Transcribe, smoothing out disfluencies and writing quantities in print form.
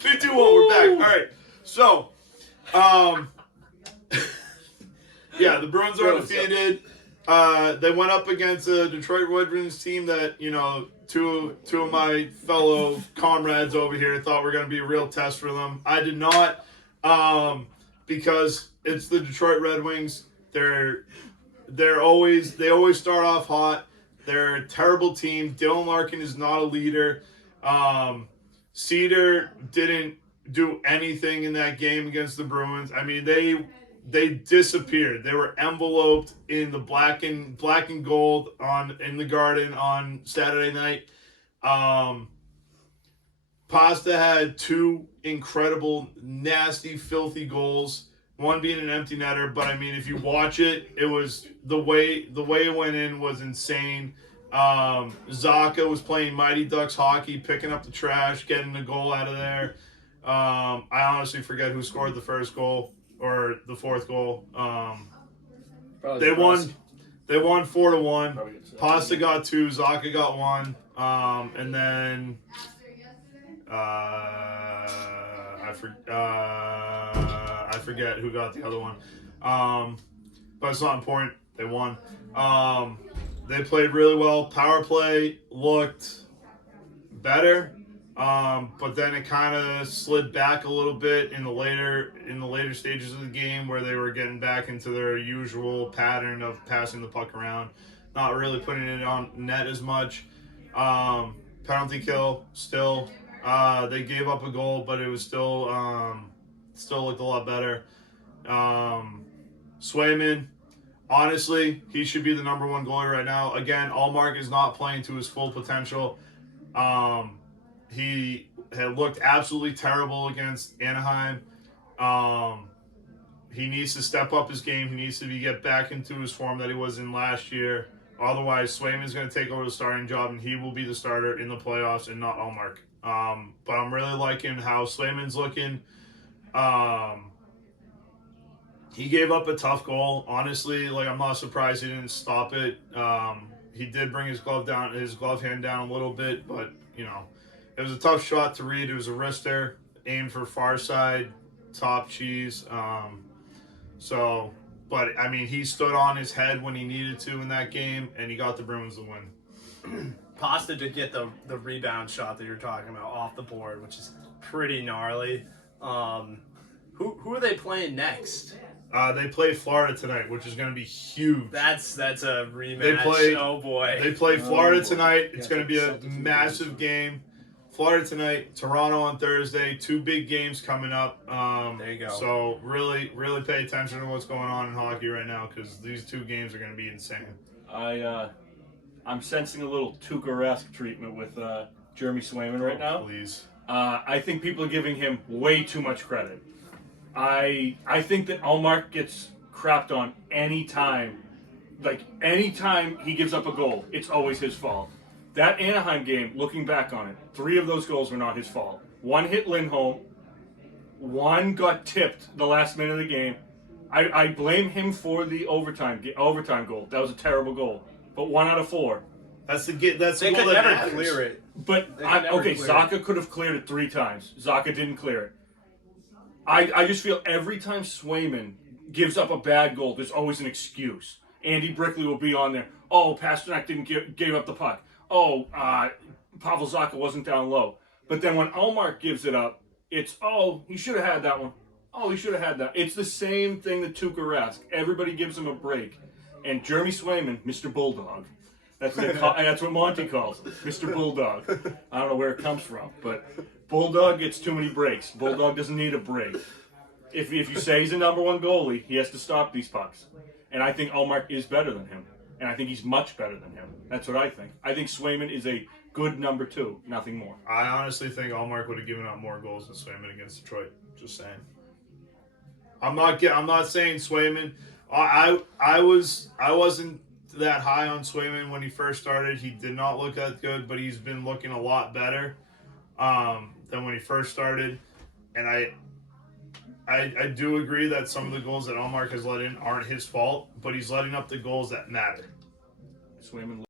3, 2, 1, we're back. All right. So, yeah, the Bruins are undefeated. They went up against a Detroit Red Wings team that, you know, two of my fellow comrades over here thought were going to be a real test for them. I did not, because it's the Detroit Red Wings. They always start off hot. They're a terrible team. Dylan Larkin is not a leader. Cedar didn't do anything in that game against the Bruins. I mean, they disappeared. They were enveloped in the black and gold in the Garden on Saturday night. Pasta had 2 incredible, nasty, filthy goals. One being an empty netter, but I mean, if you watch it, it was the way it went in was insane. Zaka was playing Mighty Ducks hockey, picking up the trash, getting the goal out of there. I honestly forget who scored the first goal or the fourth goal. They won 4-1. Pasta got 2, Zaka got 1, and then I forget who got the other one. But it's not important. They won. They played really well. Power play looked better. But then it kind of slid back a little bit in the later stages of the game where they were getting back into their usual pattern of passing the puck around, not really putting it on net as much. Penalty kill still. They gave up a goal, but it was still looked a lot better. Swayman, honestly, he should be the number 1 goalie right now. Again, Ullmark is not playing to his full potential. He had looked absolutely terrible against Anaheim. He needs to step up his game. He needs to get back into his form that he was in last year. Otherwise, Swayman is going to take over the starting job, and he will be the starter in the playoffs and not Ullmark. But I'm really liking how Swayman's looking. He gave up a tough goal. Honestly, I'm not surprised he didn't stop it. He did bring his glove hand down a little bit, but it was a tough shot to read. It was a wrister, aimed for far side, top cheese. But I mean, he stood on his head when he needed to in that game, and he got the Bruins the win. Pasta did get the rebound shot that you're talking about off the board, which is pretty gnarly. Who are they playing next? They play Florida tonight, which is going to be huge. That's a rematch. Oh boy. They play Florida tonight. It's going to be a massive game. Florida tonight, Toronto on Thursday. 2 big games coming up. There you go. So really, really pay attention to what's going on in hockey right now because these 2 games are going to be insane. I'm sensing a little Tuukka-esque treatment with Jeremy Swayman right now. Please. I think people are giving him way too much credit. I think that Ullmark gets crapped on anytime he gives up a goal, it's always his fault. That Anaheim game, looking back on it, 3 of those goals were not his fault. 1 hit Lindholm, 1 got tipped the last minute of the game. I blame him for the overtime goal. That was a terrible goal. But 1 out of 4. That's the they goal could that never matters. clear it. But Zaka could have cleared it 3 times. Zaka didn't clear it. I just feel every time Swayman gives up a bad goal, there's always an excuse. Andy Brickley will be on there. Oh, Pasternak gave up the puck. Oh, Pavel Zaka wasn't down low. But then when Ullmark gives it up, it's, oh, he should have had that one. Oh, he should have had that. It's the same thing that Tuukka-esque. Everybody gives him a break. And Jeremy Swayman, Mr. Bulldog. That's what Monty calls him, Mr. Bulldog. I don't know where it comes from, but Bulldog gets too many breaks. Bulldog doesn't need a break. If you say he's the number 1 goalie, he has to stop these pucks. And I think Ullmark is better than him. And I think he's much better than him. That's what I think. I think Swayman is a good number 2, nothing more. I honestly think Ullmark would have given up more goals than Swayman against Detroit. Just saying. I'm not saying Swayman. I wasn't that high on Swayman when he first started. He did not look that good, but he's been looking a lot better than when he first started. And I do agree that some of the goals that Ullmark has let in aren't his fault, but he's letting up the goals that matter. Swayman